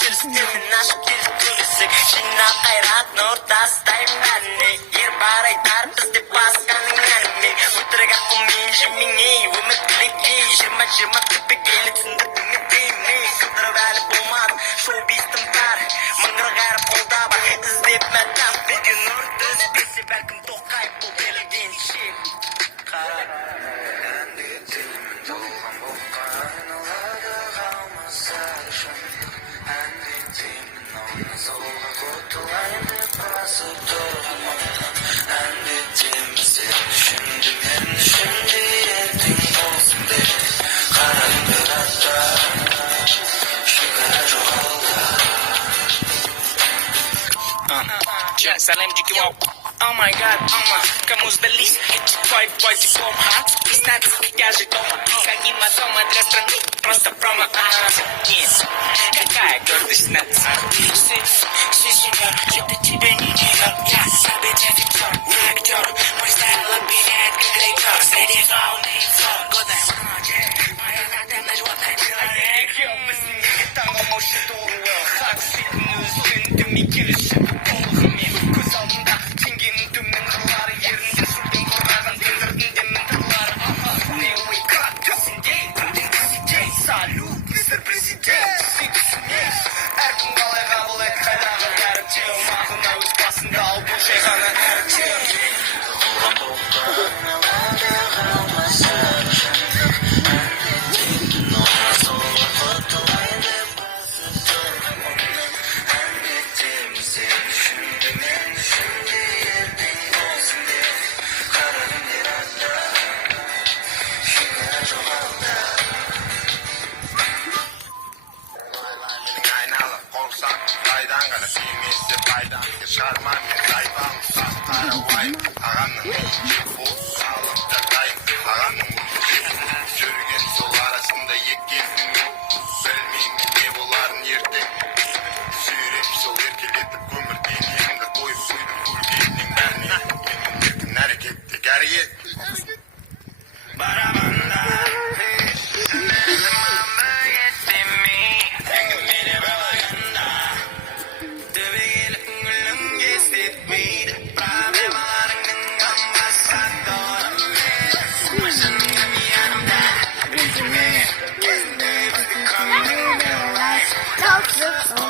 келістемін ашып келіп төгілсек жинақ қайрат нұр тастаймын бәріне ер бар айтар бізде басқаның әніне өтірік ақылмен жемеңей үміттілікей жиырма тіппегелі түсіндірдіңе деймей қыдырып әлі болмадым шоу-бистің бәрі мыңғырық әріп қолда бар іздеп мәтап берген нұр түспесе бәлкім тоқайып бұл берілгенше Салем дикий вау. Oh my god, кому сдались эти твои диплом, признаться, я же дома, каким дома для страны, просто промо, нет, какая гордость над сеньор, это тебе не дерет, я события Виктор, не актер, мой стайл объединяет как рейдер, среди фауны и флор, годная моя хата животное человек, танго мощи долго, хак светную сын, ты мне келеші толығымен, көз алдында теңгенің төмен қырлары, ерінде сүрдің қорғаған теңдірдің демін тырлары, не ой крат төсіндей, бірден кісідей, салют, мистер президент, сый түсінес, әркім қалай қабылай қайдағы әріптеу, мағына өз басында ал бұл жай ғана әріптеу. Жүрген сол арасында екенін білмеймін не боларын ертең сүйреп сол еркелетіп өмірден емді қойып қойдым көргеннің бәріне менің еркін әрекетте әрекет барабанда Oh